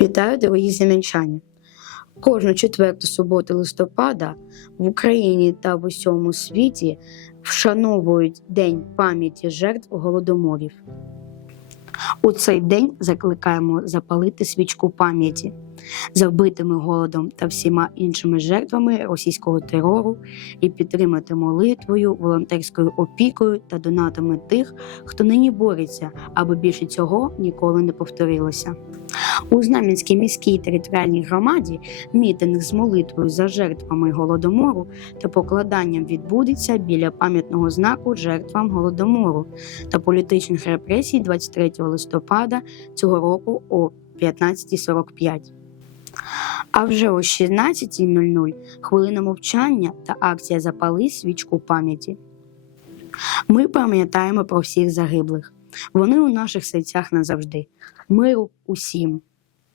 Вітаю, дорогі зім'янчані! Кожну четверту суботу листопада в Україні та в усьому світі вшановують День пам'яті жертв голодоморів. У цей день закликаємо запалити свічку пам'яті за вбитими голодом та всіма іншими жертвами російського терору і підтримати молитвою, волонтерською опікою та донатами тих, хто нині бореться, аби більше цього ніколи не повторилося. У Знам'янській міській територіальній громаді мітинг з молитвою за жертвами голодомору та покладанням відбудеться біля пам'ятного знаку жертвам голодомору та політичних репресій 23 листопада цього року о 15.45. А вже о 16.00 хвилина мовчання та акція Запали свічку пам'яті. Ми пам'ятаємо про всіх загиблих. Вони у наших серцях назавжди. Миру усім.